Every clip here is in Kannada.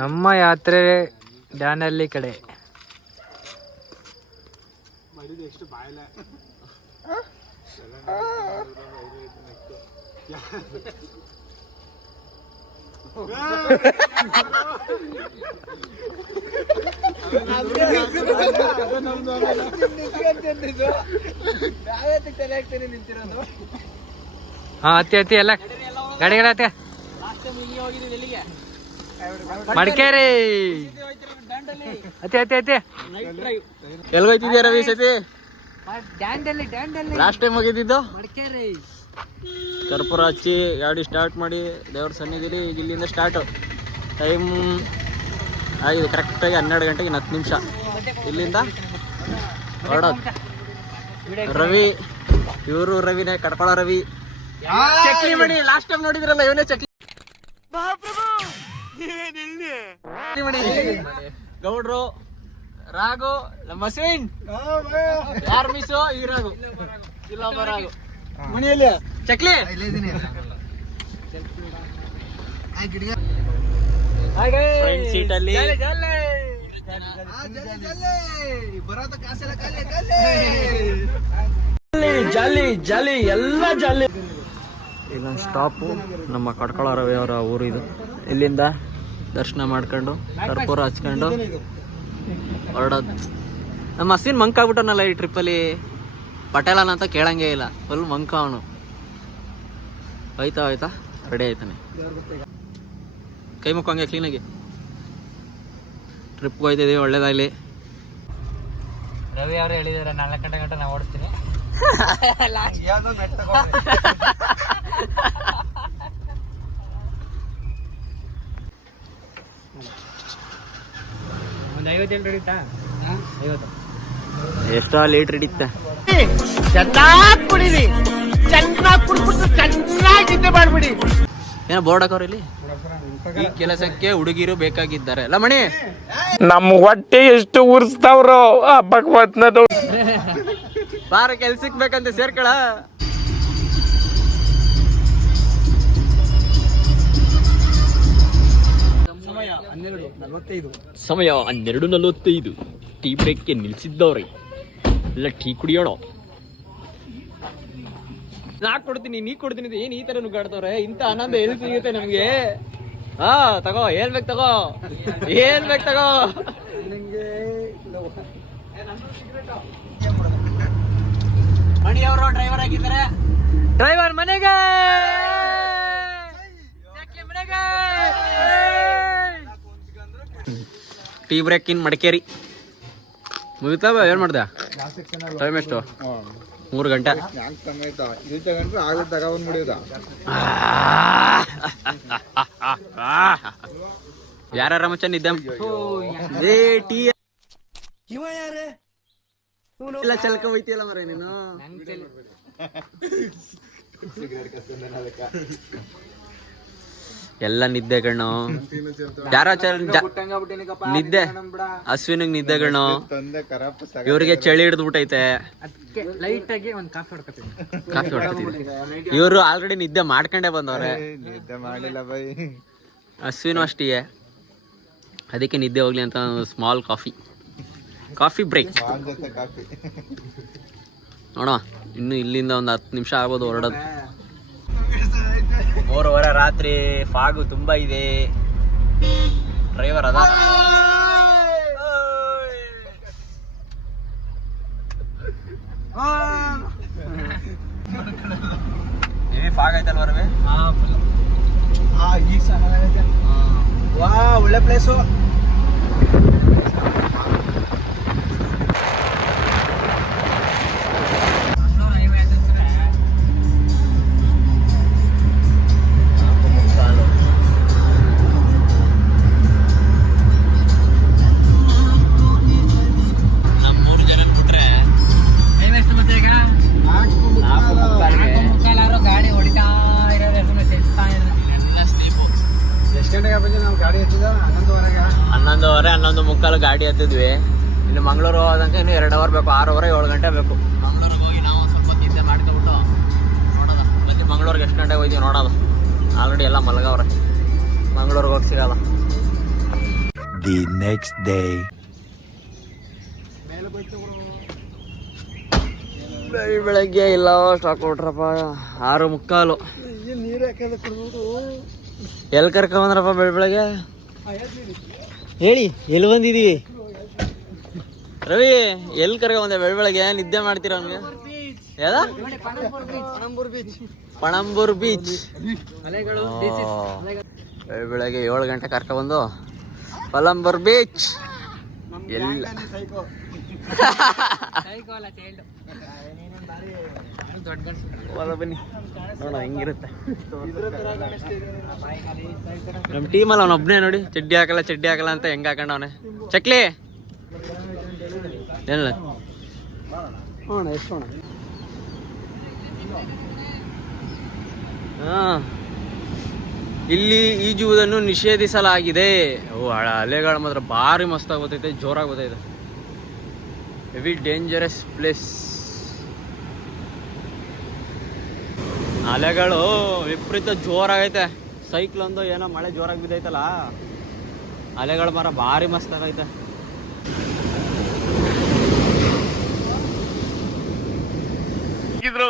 ನಮ್ಮ ಯಾತ್ರೆ ಡ್ಯಾನಲ್ಲಿ ಕಡೆ ಹಾ ಅತ್ತಿ ಎಲ್ಲ ಗಾಡಿಗಳ ಅತ್ತೆ ಮಡಿಕೇರಿ ಅತ್ತೆ ಎಲ್ಗೋಯ್ತಿದ್ಯಾ ರವಿ ಸತಿ ಲಾಸ್ಟ್ ಟೈಮ್ ಹೋಗಿದ್ದು ಕರ್ಪೂರ ಹಚ್ಚಿ ಗಾಡಿ ಸ್ಟಾರ್ಟ್ ಮಾಡಿ ದೇವ್ರ ಸನ್ನಿಧಿಲಿ ಈಗ ಇಲ್ಲಿಂದ ಸ್ಟಾರ್ಟು ಟೈಮ್ ಆಗಿದೆ ಕರೆಕ್ಟಾಗಿ 12 ಗಂಟೆಗೆ 10 ನಿಮಿಷ ಇಲ್ಲಿಂದ ಹೊರಡೋದು. ರವಿ ಇವರು ರವಿನೇ ಕಡ್ಕೊಳ ರವಿ ಚಕ್ಲಿ ಮಣಿ ಲಾಸ್ಟ್ ಟೈಮ್ ನೋಡಿದ್ರಲ್ಲ ಇವನೇ ಚಕ್ಲಿ ಮಣಿ ಗೌಡ್ರು ರಾಘು ನಮ್ಮ ಅಶ್ವಿನ್ ಯಾರು ಮಿಸ್ಸು ಈ ರಾಘು ಇಲ್ಲೊಬ್ಬ ರಾಘು ಮಣಿಯಲ್ಲಿ ಚಕ್ಲಿ ಸೀಟ್ ಅಲ್ಲಿ ಜಾಲಿ ಜಾಲಿ ಎಲ್ಲ ಜಾಲಿ. ಇಲ್ಲೊಂದು ಸ್ಟಾಪು ನಮ್ಮ ಕಡ್ಕೊಳ ರವಿ ಅವರ ಊರು ಇದು. ಇಲ್ಲಿಂದ ದರ್ಶನ ಮಾಡ್ಕೊಂಡು ಕರ್ಪೂರ ಹಚ್ಕೊಂಡು ಹೊರಡೋದು. ನಮ್ಮ ಹಸಿನ್ ಮಂಕ್ ಆಗ್ಬಿಟ್ಟನಲ್ಲ ಈ ಟ್ರಿಪ್ಪಲ್ಲಿ. ಪಟೇಲನ ಅಂತ ಕೇಳಂಗೇ ಇಲ್ಲ, ಫುಲ್ ಮಂಕ ಅವನು. ಹೋಯ್ತಾ ರೆಡಿ ಆಯ್ತಾನೆ. ಕೈ ಮುಕ್ಕಂಗೆ ಕ್ಲೀನಾಗಿ ಟ್ರಿಪ್ಗೆ ಹೋಯ್ತಿದ್ದೀವಿ. ಒಳ್ಳೇದಾಗಲಿ. ರವಿ ಅವರು ಹೇಳಿದಾರೆ 4 ಗಂಟೆ ಗಂಟೆ ನಾವು ಓಡಿಸ್ತೀನಿ. ಒಂದು 50 ಹಿಡಿತಾ? 50 ಎಷ್ಟೋ ಲೀಟ್ರ್ ಹಿಡಿತ. ಚೆನ್ನಾಗಿ ಕುಡೀರಿ, ಚೆನ್ನಾಗಿ ಕುಡ್ಬಿಟ್ಟು ಚೆನ್ನಾಗಿ ನಿದ್ದೆ ಮಾಡ್ಬಿಡಿ. ಏನೋ ಬೋರ್ಡ್ ಹಾಕೋರು ಇಲ್ಲಿ. ಈ ಕೆಲಸಕ್ಕೆ ಹುಡುಗಿರು ಬೇಕಾಗಿದ್ದಾರೆ ಅಲ್ಲ ಮಣಿ? ನಮ್ಮ ಹೊಟ್ಟೆ ಎಷ್ಟು ಉರ್ಸ್ತಾವ್ರೋ ಭಗವತ್ನದು. ಬಾರ ಕೆಲ್ಸಕ್ ಬೇಕಂತ ಸೇರ್ಕೊಳ. ಸಮಯ 12:45. ಟೀ ಬ್ರೇಕ್ಗೆ ನಿಲ್ಸಿದ್ದವ್ರಿ. ಎಲ್ಲ ಟೀ ಕುಡಿಯೋಣ. ನಾ ಕೊಡ್ತೀನಿ ನೀ ಕೊಡ್ತೀನಿ ಏನ್ ಈ ತರ ನುಗ್ಗಾಡ್ತವ್ರೆ? ಇಂತ ಆನಂದ ಎಲ್ಲಿ ಸಿಗುತ್ತೆ ನಮ್ಗೆ? ಹಾ ತಗೋ, ಏನ್ ಬೇಕು ತಗೋ. ಮಣಿ ಅವರು ಡ್ರೈವರ್ ಆಗಿದ್ದಾರೆ. ಡ್ರೈವರ್ ಮನೆಗೆ ಟೀ ಬ್ರೇಕ್ ಇನ್ ಮಡಿಕೇರಿ. ಮುಗಿತಾ ಏನ್ ಮಾಡ್ದ? ಟೈಮ್ ಎಷ್ಟು? 3 ಗಂಟೆ. ಯಾರ ಮಚ್ಚ ನಿದ್ದೆ ಟೀ ಎಲ್ಲ ಚಲ್ಕ ಹೋಯ್ತಿಯಲ್ಲ ಮರ ನೀನು. ಎಲ್ಲ ನಿದ್ದೆ ಕಣ್ಣು. ಯಾರ ನಿದ್ದೆ ಅಶ್ವಿನಿಗೆ ನಿದ್ದೆ ಕಣ್ಣು. ಇವ್ರಿಗೆ ಚಳಿ ಹಿಡಿದ್ಬಿಟ್ಟೈತೆ. ಕಾಫಿ ಹೊಡ್ಕೊತೀನಿ. ಇವರು ಆಲ್ರೆಡಿ ನಿದ್ದೆ ಮಾಡ್ಕೊಂಡೇ ಬಂದವ್ರೆ. ಅಶ್ವಿನು ಅಷ್ಟೇ, ಅದಕ್ಕೆ ನಿದ್ದೆ ಹೋಗ್ಲಿ ಅಂತ ಸ್ಮಾಲ್ ಕಾಫಿ ಬ್ರೇಕ್ ನೋಡ. ಇನ್ನು ಇಲ್ಲಿಂದ ಒಂದು 10 ನಿಮಿಷ ಆಗ್ಬೋದು ಹೊರಡೋದು. 3:30 ರಾತ್ರಿ. ಫಾಗು ತುಂಬಾ ಇದೆ. ಡ್ರೈವರ್ ಅದ. ಫಾಗ್ ಆಯ್ತಲ್ವ ರವಿ? ಈಗ ಚೆನ್ನಾಗೈತೆ. ವಾ ಒಳ್ಳೆ ಪ್ಲೇಸು. ಹನ್ನೊಂದು ಮುಕ್ಕಾಲು ಗಾಡಿ ಹತ್ತಿದ್ವಿ. ಇಲ್ಲಿ ಮಂಗಳೂರು ಹೋದಂಕ ಇನ್ನು 2 ಅವರ್ ಬೇಕು. 6:30 7 ಗಂಟೆ ಬೇಕು. ಮಂಗಳೂರಿಗೆ ಹೋಗಿ ನಾವು ಸ್ವಲ್ಪ ನಿದ್ದೆ ಮಾಡ್ಕೊಬಿಟ್ಟು ನೋಡೋದು. ಮತ್ತೆ ಮಂಗಳೂರಿಗೆ ಎಷ್ಟು ಗಂಟೆಗೆ ಹೋಗ್ತೀವಿ ನೋಡೋದು. ಆಲ್ರೆಡಿ ಎಲ್ಲ ಮಲಗವ್ರೆ. ಮಂಗಳೂರಿಗೆ ಹೋಗಿ ಸಿಗಲ್ಲ. The next day. ಬೆಳಗ್ಗೆ ಇಲ್ಲ ಸ್ಟಾಕ್ ಕೊಟ್ರಪ್ಪ 6:45. ಎಲ್ಲಿ ಕರ್ಕೊಂಬಂದ್ರಪ್ಪ ಬೆಳಗ್ಗೆ ಹೇಳಿ, ಎಲ್ಲಿ ಬಂದಿದೀವಿ ರವಿ? ಎಲ್ಲಿ ಕರ್ಕೊಂಬಂದೆ ಬೆಳಗ್ಗೆ? ನಿದ್ದೆ ಮಾಡ್ತೀರ ಅವನಿಗೆ? ಯಾವ್ದ ಪಣಂಬೂರ್ ಬೀಚ್. ಬೆಳಗ್ಗೆ 7 ಗಂಟೆ ಕರ್ಕೊಂಡ್ಬಂದು ಪಳಂಬೂರ್ ಬೀಚ್. ಎಲ್ಲ ಬನ್ನಿ ನೋಡ ಹೆಂಗಿರುತ್ತೆ ನಮ್ಮ ಟೀಮಲ್ಲಿ ಅವನೊಬ್ನೇ ನೋಡಿ, ಚಡ್ಡಿ ಹಾಕಲ್ಲ ಅಂತ ಹೆಂಗ್ ಹಾಕೊಂಡ ಅವನೇ. ಚಕ್ಲಿ ಏನಿಲ್ಲ ಎಷ್ಟು ಇಲ್ಲಿ ಈಜುವುದನ್ನು ನಿಷೇಧಿಸಲಾಗಿದೆ. ಅಲೆಗಳು ಮಾತ್ರ ಭಾರಿ ಮಸ್ತಾಗಿ ಬರ್ತೈತೆ, ಜೋರಾಗಿ ಬರ್ತೈತೆ. Heavy dangerous place. ಅಲೆಗಳು ವಿಪರೀತ ಜೋರಾಗೈತೆ. ಸೈಕ್ಲೊಂದು ಏನೋ ಮಳೆ ಜೋರಾಗಿ ಬಿದ್ದೈತಲ್ಲ, ಅಲೆಗಳು ಮಾತ್ರ ಭಾರಿ ಮಸ್ತಾಗೈತೆ.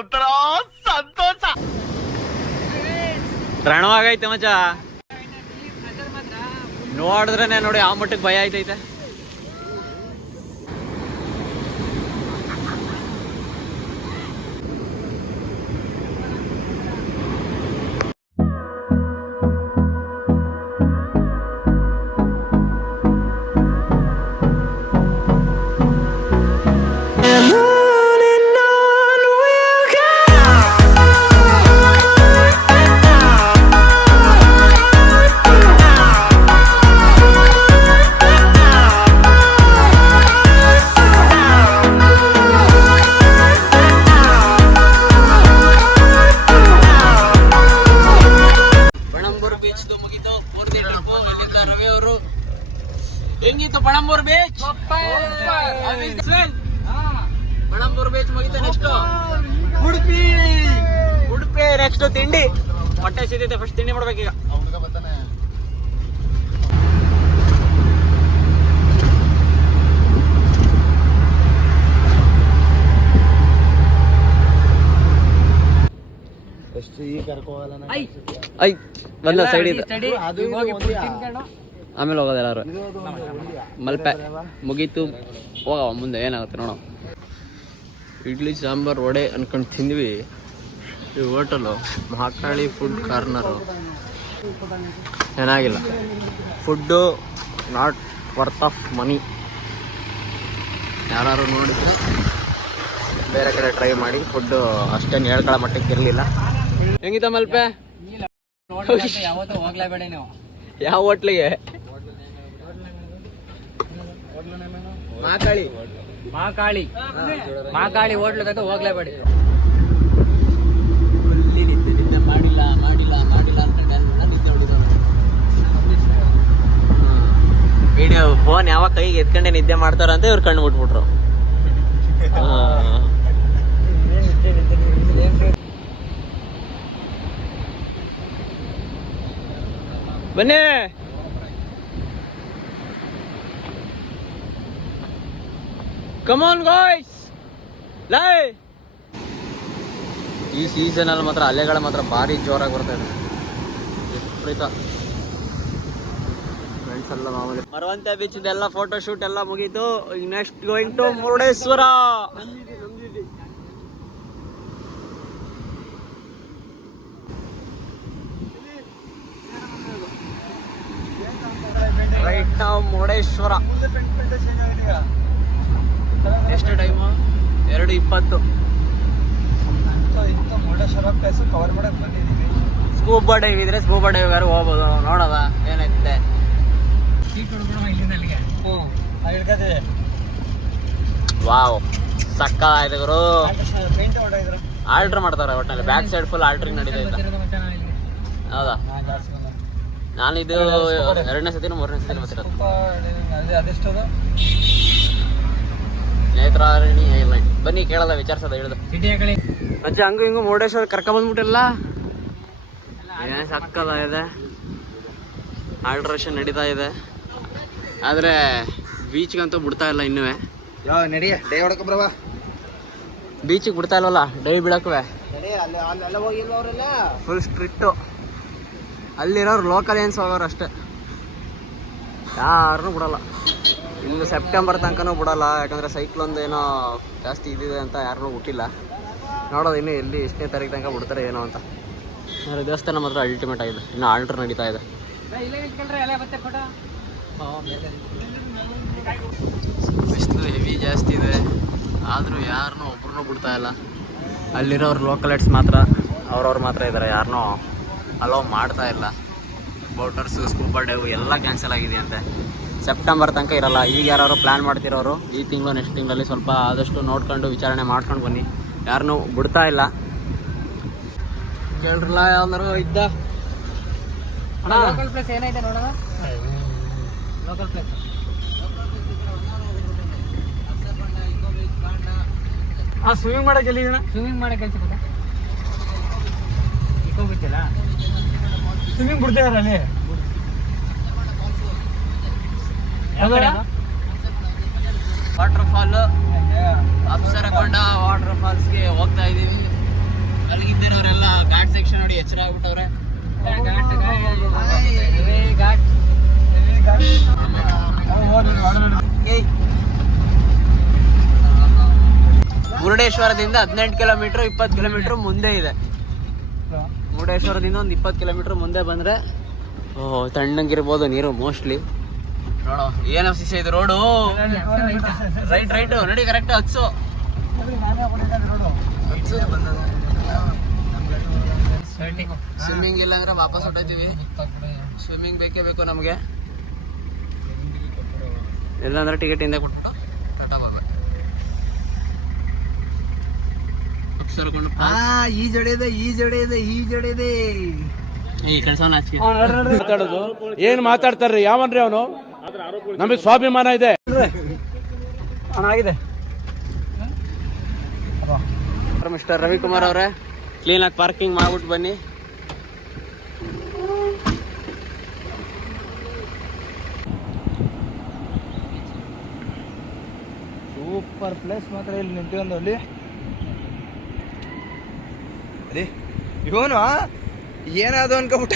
ಉತ್ತರ ಸಂತೋಷ ರಣವಾಗೈತೆ ಮಚ್ಚ. ನೋಡಿದ್ರೇನೆ ನೋಡಿ ಆ ಮಟ್ಟಕ್ಕೆ ಭಯ ಆಯ್ತೈತೆ. ಹೆಂಗಿತ್ತು ಪಣಂಬೂರ್ ಬೀಚ್? ಪಣಂಬೂರ್ ಬೀಚ್ ಮುಗಿತ. ನೆಕ್ಸ್ಟ್ ಉಡುಪಿ. ನೆಕ್ಸ್ಟ್ ತಿಂಡಿ. ಹೊಟ್ಟೆ ಸಿದ್ಧತೆ, ಫಸ್ಟ್ ತಿಂಡಿ ಮಾಡ್ಬೇಕೀಗ. ಬಂದ ಸೈಡ್ ಇದೆ, ಆಮೇಲೆ ಹೋಗೋದು ಎಲ್ಲಾರು. ಮಲ್ಪೆ ಮುಗೀತು, ಹೋಗ ಮುಂದೆ ಏನಾಗುತ್ತೆ ನೋಡೋ. ಇಡ್ಲಿ ಸಾಂಬಾರ್ ವಡೆ ಅನ್ಕೊಂಡು ತಿಂದ್ವಿ. ಈ ಹೋಟೆಲು ಮಹಾಕಾಳಿ ಫುಡ್ ಕಾರ್ನರು ಚೆನ್ನಾಗಿಲ್ಲ. Food not worth of money. ಯಾರು ನೋಡಿದ್ರೆ ಬೇರೆ ಕಡೆ ಟ್ರೈ ಮಾಡಿ. ಫುಡ್ಡು ಅಷ್ಟೇನು ಹೇಳ್ಕೊಳ್ಳೋ ಮಟ್ಟಕ್ಕೆ ಇರಲಿಲ್ಲ. ಹೆಂಗಿತ್ತ ಮಲ್ಪೆ? ಯಾವ ಹೋಟ್ಲಿಗೆ? ಮಹಾಕಾಳಿ ಹೋಟ್ಲು ತಗ ಹೋಗ್ಲೇಬೇಡಿ. ನಿದ್ದೆ ಮಾಡಿಲ್ಲ ಅನ್ಕೊಂಡೆ ನಿದ್ದೆ ಹೊಡಿದ. ವಿಡಿಯೋ ಫೋನ್ ಯಾವಾಗ ಕೈಗೆ ಎತ್ಕೊಂಡೆ ನಿದ್ದೆ ಮಾಡ್ತಾರಂತ ಇವ್ರು ಕಣ್ಣು ಬಿಟ್ಬಿಟ್ರು. ಬನ್ನಿ ಕಮ್ ಆನ್ ಗಾಯ್ಸ್. ಲೈ ಈ ಸೀಸನ್ ಅಲ್ಲಿ ಮಾತ್ರ ಅಲೆಗಳು ಮಾತ್ರ ಭಾರಿ ಜೋರಾಗಿ ಬರ್ತಾ ಇದೆ, ವಿಪರೀತ. ಫ್ರೆಂಡ್ಸ್ ಎಲ್ಲ ಮಾಮೂಲಿ ಮರವಂತೆ ಬೀಚ್ ಎಲ್ಲ ಫೋಟೋ ಶೂಟ್ ಎಲ್ಲ ಮುಗೀತು. ಈಗ next going to Murudeshwar. Right ನಾವು ಮುರುಡೇಶ್ವರ. ಎಷ್ಟು ಟೈಮು? 2:20. ಸ್ಕೂಬಾ ಡೈವ್ ಇದ್ರೆ ಸ್ಕೂಬಾ ಡೈವ್ ಗಾರು ಹೋಗ್ಬೋದು. ನೋಡೋದ ಏನೈತೆ. ವಾವ್ ಸಕ್ಕ ಆಯ್ತು ಗುರು. ಆಲ್ಟ್ರ್ ಮಾಡ್ತಾರೆ ಒಟ್ಟಿನಲ್ಲಿ. ಬ್ಯಾಕ್ ಸೈಡ್ ಫುಲ್ ಆಲ್ಟ್ರಿಂಗ್ ನಡೀತೈತೆ. ಹೌದಾ? ನಾನಿದು 2ನೇ ಸತಿನೂ 3ನೇ ಸತಿನೂ ಬರ್ತಿರೋದು. ನೇತ್ರಾವಣಿ ಐಲ್ಯಾಂಡ್ ಬನ್ನಿ ಕೇಳಲ್ಲ, ವಿಚಾರಿಸೋದ, ಹೇಳಿದ. ಮತ್ತೆ ಹಂಗೂ ಹಿಂಗೂ ಮುರುಡೇಶ್ವರ ಕರ್ಕೊಂಬಂದ್ಬಿಟ್ಟೆಲ್ಲ. ಏನ್ ಸಕ್ಕಲ್ಲ ಇದೆ, ಆಲ್ಟ್ರೇಷನ್ ನಡೀತಾ ಇದೆ. ಆದರೆ ಬೀಚ್ಗಂತೂ ಬಿಡ್ತಾ ಇಲ್ಲ ಇನ್ನೂ. ನಡಿಯ ಡೇ ಹೊಡ್ಕೊಬ್ರವ. ಬೀಚಿಗೆ ಬಿಡ್ತಾ ಇಲ್ವಲ್ಲ, ಡೈ ಬಿಡಕ್ವೆ ಅಲ್ಲೆಲ್ಲ ಹೋಗಿಲ್ವ ಅವರೆಲ್ಲ. Full strict. ಅಲ್ಲಿರೋರು ಲೋಕಲ್ ಏನ್ಸ್ ಹೋಗೋರು ಅಷ್ಟೇ, ಯಾರನ್ನೂ ಬಿಡಲ್ಲ. ಇನ್ನು ಸೆಪ್ಟೆಂಬರ್ ತನಕನೂ ಬಿಡಲ್ಲ, ಯಾಕಂದರೆ ಸೈಕ್ಲೋನ್ ಏನೋ ಜಾಸ್ತಿ ಇದಿದೆ ಅಂತ ಯಾರನ್ನೂ ಬಿಟ್ಟಿಲ್ಲ. ನೋಡೋದು ಇನ್ನು ಎಲ್ಲಿ ಎಷ್ಟನೇ ತಾರೀಕು ತನಕ ಬಿಡ್ತಾರೆ ಏನೋ ಅಂತ. ಆದರೆ ದೇವಸ್ಥಾನ ಮಾತ್ರ ಅಲ್ಟಿಮೇಟ್ ಆಗಿದೆ, ಇನ್ನು ಆಲ್ಟ್ರ್ ನಡೀತಾ ಇದೆ. ಬಿಸಿಲು ಹೆವಿ ಜಾಸ್ತಿ ಇದೆ, ಆದರೂ ಯಾರನ್ನೂ ಒಬ್ರನ್ನೂ ಬಿಡ್ತಾ ಇಲ್ಲ. ಅಲ್ಲಿರೋರು ಲೋಕಲೈಟ್ಸ್ ಮಾತ್ರ ಅವ್ರವ್ರು ಮಾತ್ರ ಇದ್ದಾರೆ, ಯಾರನ್ನೂ ಅಲೋ ಮಾಡ್ತಾ ಇಲ್ಲ. ಬೋಟರ್ಸು, ಸ್ಕೂಬಾ ಡೈವ್ ಎಲ್ಲ ಕ್ಯಾನ್ಸಲ್ ಆಗಿದೆ ಅಂತೆ. ಸೆಪ್ಟೆಂಬರ್ ತನಕ ಇರಲ್ಲ. ಈಗ ಯಾರು ಪ್ಲ್ಯಾನ್ ಮಾಡ್ತಿರೋರು ಈ ತಿಂಗಳು ನೆಕ್ಸ್ಟ್ ತಿಂಗಳಲ್ಲಿ ಸ್ವಲ್ಪ ಆದಷ್ಟು ನೋಡ್ಕೊಂಡು ವಿಚಾರಣೆ ಮಾಡ್ಕೊಂಡು ಬನ್ನಿ. ಯಾರನ್ನೂ ಬಿಡ್ತಾ ಇಲ್ಲ. ಕೇಳ್ರಲ್ಲ ಯಾವ್ದಾರು ಇದ್ದ ಲೋಕಲ್ ಪ್ಲೇಸ್ ಏನೈತೆ ನೋಡೋಣ. ಲೋಕಲ್ ಪ್ಲೇಸ್ ಸ್ವಿಮ್ಮಿಂಗ್ ಮಾಡಕ್ಕೆ ಎಲ್ಲಿ ಸ್ವಿಮ್ಮಿಂಗ್ ಮಾಡಕ್ಕೆ ಅನ್ಸುತ್ತೆ. ಇಕೋ ಬಿಟ್ಟಿಲ್ಲ, ಸ್ವಿಮ್ಮಿಂಗ್ ಬಿಡ್ತಿದಾರೆ ಅಲ್ಲಿ. ವಾಟರ್ ಫಾಲ್, ಅಪ್ಸರಕೊಂಡ ವಾಟರ್ ಫಾಲ್ಸ್ಗೆ ಹೋಗ್ತಾ ಇದೀವಿ. ಅಲ್ಲಿಗಿದ್ದವರೆಲ್ಲ ಘಾಟ್ ಸೆಕ್ಷನ್ ನೋಡಿ ಎಚ್ಚರ ಆಗ್ಬಿಟ್ಟವ್ರೆ. ಮುರುಡೇಶ್ವರದಿಂದ 18 ಕಿಲೋಮೀಟರ್ 20 ಕಿಲೋಮೀಟರ್ ಮುಂದೆ ಇದೆ. ಮುರುಡೇಶ್ವರದಿಂದ ಒಂದು 20 ಕಿಲೋಮೀಟರ್ ಮುಂದೆ ಬಂದರೆ ತಣ್ಣಗಿರ್ಬೋದು ನೀರು ಮೋಸ್ಟ್ಲಿ. ನೋಡೋ ಏನೋ ಶಿಷ್ಯ ಇದು ರೋಡು. ರೈಟು ನೋಡಿ, ಕರೆಕ್ಟ್ ಹಚ್ಚು. ಸ್ವಿಮ್ಮಿಂಗ್ ಇಲ್ಲ ಅಂದ್ರೆ ವಾಪಸ್ ಹೊಟ್ಟೋಯ್ತೀವಿ. ಸ್ವಿಮ್ಮಿಂಗ್ ಬೇಕೇ ಬೇಕು ನಮಗೆ, ಇಲ್ಲಾಂದ್ರೆ ಟಿಕೆಟ್ ಹಿಂದೆ ಕೊಟ್ಟು ಟಾಟಾ ಬಾಬಾ. ಅಪ್ಸರಕೊಂಡು ಈ ಕಳ್ಸೋಣ ಆಚೆ. ಮಾತಾಡೋದು ಏನ್ ಮಾತಾಡ್ತಾರ್ರಿ? ಯಾವನ್ರಿ ಅವನು? ನಮಗೆ ಸ್ವಾಭಿಮಾನ ಇದೆ. ಆಗಿದೆ ಮಿಸ್ಟರ್ ರವಿಕುಮಾರ್ ಅವರೇ, ಕ್ಲೀನಾಗಿ ಪಾರ್ಕಿಂಗ್ ಮಾಡ್ಬಿಟ್ಟು ಬನ್ನಿ. ಸೂಪರ್ ಪ್ಲೇಸ್ ಮಾತ್ರ. ಇಲ್ಲಿ ನಿಂತ್ಕೊಂಡು ಅಲ್ಲಿ ಇವನು ಏನಾದ್ರು ಅನ್ಕೊಬಿಟ್ಟ.